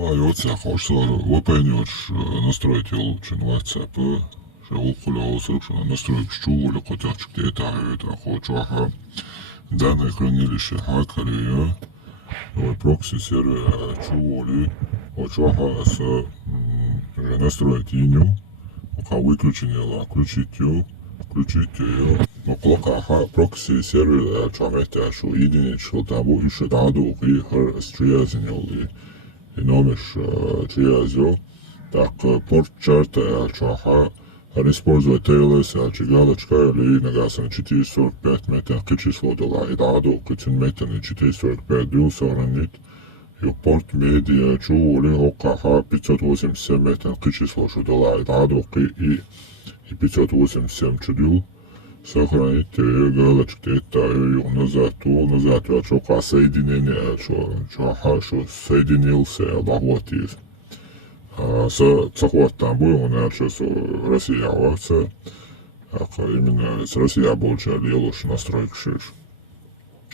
WhatsApp хочется VPN настроить лучше на WhatsApp. Шел хулял что настроить чулы, хотя где-то это хочу данные хранилище хакали, прокси сервер чулы, хочу уже настроить иню, пока выключение включить ее. Но клока прокси сервер чамете что единичку того еще даду и стрязинил и номер стрязил. Так порт чарта чаха использовать TLS галочка или нагасано 445 метров число дала и даду кучен метр 445 дюл сорнит. И порт медиа чули окаха 587 метров число что дала и даду и 587 чудил. Сохранить галочку это назад что соединение что соединился обохватив. Захват там был, он сейчас Россия авакция, именно с Россия больше лелуш настройки шиш.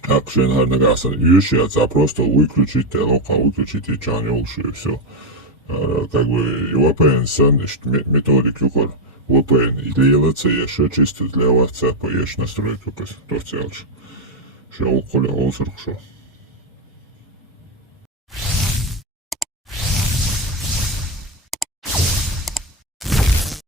Как шенхар нагасан ющица, просто выключить телока, выключить и чанюлши и все. Как бы VPN санишь методик юкор. VPN и лелаца еще чисто для WhatsApp есть настройки, как то целш. Шел коля олсуркшо.